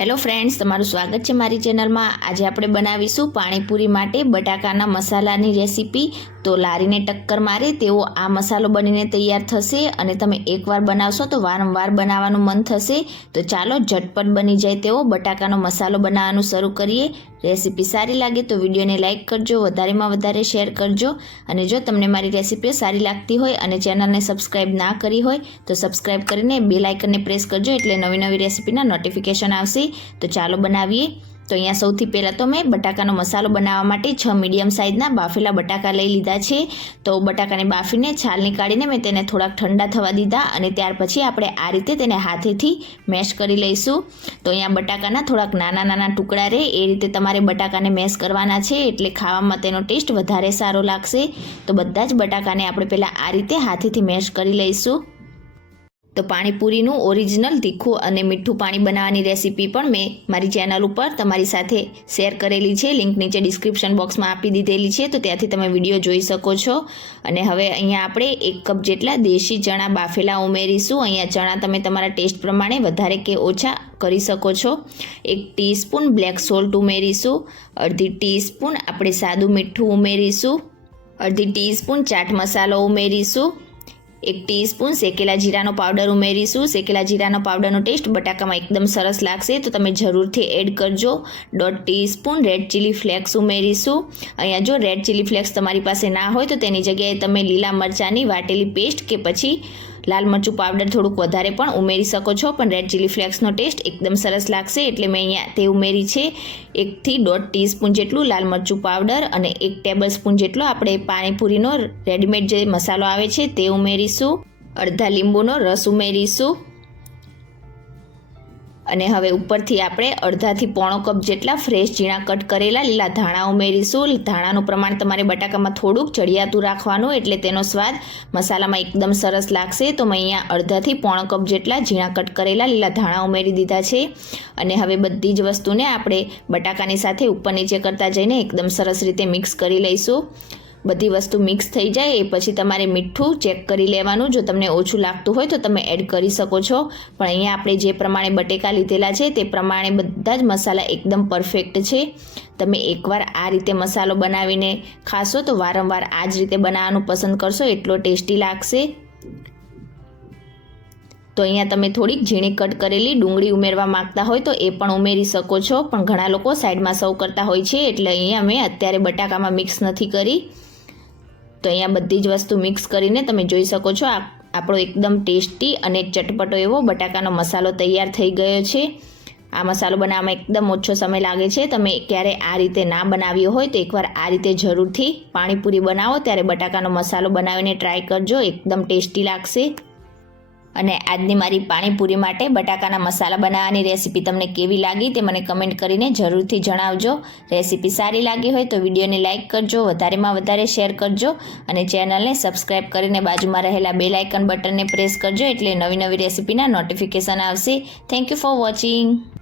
Hello friends તમારું સ્વાગત છે મારી ચેનલમાં આજે આપણે બનાવીશું પાણીપુરી માટે બટાકાના મસાલાની રેસીપી તો લારીને ટક્કર મારે તેવો આ મસાલો બનીને તૈયાર થશે અને તમે એકવાર બનાવશો તો વારંવાર બનાવવાનું મન થશે. તો ચાલો ઝટપટ બની જાય તેવો બટાકાનો મસાલો બનાવવાનું શરૂ કરીએ. રેસીપી સારી લાગે તો વિડીયોને લાઇક કરજો, વધારેમાં વધારે શેર કરજો. અને જો તમને મારી રેસીપીઓ સારી લાગતી હોય અને ચેનલને સબસ્ક્રાઇબ ના કરી હોય, તો સબસ્ક્રાઇબ કરીને બે લાઇકનને પ્રેસ કરજો એટલે નવી નવી રેસીપીના નોટિફિકેશન આવશે. તો ચાલો બનાવીએ. તો અહીંયા સૌથી પહેલાં તો મેં બટાકાનો મસાલો બનાવવા માટે છ મીડિયમ સાઇઝના બાફેલા બટાકા લઈ લીધા છે. તો બટાકાને બાફીને છાલ નીકાળીને મેં તેને થોડાક ઠંડા થવા દીધા અને ત્યાર પછી આપણે આ રીતે તેને હાથેથી મેશ કરી લઈશું. તો અહીંયા બટાકાના થોડાક નાના નાના ટુકડા રહે, એ રીતે તમારે બટાકાને મેશ કરવાના છે એટલે ખાવામાં તેનો ટેસ્ટ વધારે સારો લાગશે. તો બધા જ બટાકાને આપણે પહેલાં આ રીતે હાથેથી મેશ કરી લઈશું. તો પાણીપુરીનું ઓરિજિનલ, તીખું અને મીઠું પાણી બનાવવાની રેસીપી પણ મેં મારી ચેનલ ઉપર તમારી સાથે શેર કરેલી છે. લિંક નીચે ડિસ્ક્રિપ્શન બોક્સમાં આપી દીધેલી છે, તો ત્યાંથી તમે વીડિયો જોઈ શકો છો. અને હવે અહીંયા આપણે એક કપ જેટલા દેશી ચણા બાફેલા ઉમેરીશું. અહીંયા ચણા તમે તમારા ટેસ્ટ પ્રમાણે વધારે કે ઓછા કરી શકો છો. એક ટીસ્પૂન બ્લેક સોલ્ટ ઉમેરીશું. અડધી ટીસ્પૂન આપણે સાદું મીઠું ઉમેરીશું. અડધી ટીસ્પૂન ચાટ મસાલો ઉમેરીશું. એક ટીસ્પૂન શેકેલા જીરાનો પાવડર ઉમેરીશું. શેકેલા જીરાનો પાવડરનો ટેસ્ટ બટાકામાં એકદમ સરસ લાગશે તો તમે જરૂરથી એડ કરજો. દોઢ ટીસ્પૂન રેડ ચીલી ફ્લેક્સ ઉમેરીશું. અહીંયા જો રેડ ચીલી ફ્લેક્સ તમારી પાસે ના હોય તો તેની જગ્યાએ તમે લીલા મરચાંની વાટેલી પેસ્ટ કે પછી લાલ મરચું પાવડર થોડુંક વધારે પણ ઉમેરી શકો છો, પણ રેડ ચીલી ફ્લેક્સનો ટેસ્ટ એકદમ સરસ લાગશે. એટલે મેં અહીંયા તે ઉમેરી છે. એકથી દોઢ ટીસ્પૂન જેટલું લાલ મરચું પાવડર અને એક ટેબલ સ્પૂન જેટલો આપણે પાણીપુરીનો રેડીમેડ જે મસાલો આવે છે, તે ઉમેરીશું. અડધા લીંબુનો રસ ઉમેરીશું. અને હવે ઉપરથી આપણે અડધાથી પોણો કપ જેટલા ફ્રેશ ઝીણા કટ કરેલા લીલા ધાણા ઉમેરીશું. ધાણાનું પ્રમાણ તમારે બટાકામાં થોડુંક ચડિયાતું રાખવાનું એટલે તેનો સ્વાદ મસાલામાં એકદમ સરસ લાગશે. તો મેં અહીંયા અડધાથી પોણો કપ જેટલા ઝીણા કટ કરેલા લીલા ધાણા ઉમેરી દીધા છે. અને હવે બધી જ વસ્તુને આપણે બટાકાની સાથે ઉપર નીચે કરતા જઈને એકદમ સરસ રીતે મિક્સ કરી લઈશું. બધી વસ્તુ મિક્સ થઈ જાય, એ પછી તમારે મીઠું ચેક કરી લેવાનું. જો તમને ઓછું લાગતું હોય તો તમે એડ કરી શકો છો. પણ અહીંયા આપણે જે પ્રમાણે બટેકા લીધેલા છે, તે પ્રમાણે બધા જ મસાલા એકદમ પરફેક્ટ છે. તમે એકવાર આ રીતે મસાલો બનાવીને ખાશો તો વારંવાર આ જ રીતે બનાવવાનું પસંદ કરશો, એટલો ટેસ્ટી લાગશે. તો અહીંયા તમે થોડીક ઝીણી કટ કરેલી ડુંગળી ઉમેરવા માંગતા હોય તો એ પણ ઉમેરી શકો છો. પણ ઘણા લોકો સાઈડમાં સર્વ કરતા હોય છે, એટલે અહીંયા મેં અત્યારે બટાકામાં મિક્સ નથી કરી. તો અહીંયા બધી જ વસ્તુ મિક્સ કરીને તમે જોઈ શકો છો. આપણો એકદમ ટેસ્ટી અને ચટપટો એવો બટાકાનો મસાલો તૈયાર થઈ ગયો છે. આ મસાલો બનાવવામાં એકદમ ઓછો સમય લાગે છે. તમે ક્યારે આ રીતે ના બનાવ્યો હોય તો એકવાર આ રીતે જરૂરથી પાણીપુરી બનાવો. ત્યારે બટાકાનો મસાલો બનાવીને ટ્રાય કરજો. એકદમ ટેસ્ટી લાગશે. અને આજની મારી પાણીપુરી માટે બટાકાના મસાલા બનાવવાની રેસીપી તમને કેવી લાગી તે મને કમેન્ટ કરીને જરૂરથી જણાવજો. રેસીપી સારી લાગી હોય તો વિડીયોને લાઇક કરજો, વધારેમાં વધારે શેર કરજો અને ચેનલને સબસ્ક્રાઇબ કરીને બાજુમાં રહેલા બે લાઇકન બટનને પ્રેસ કરજો એટલે નવી નવી રેસીપીના નોટિફિકેશન આવશે. Thank you for watching.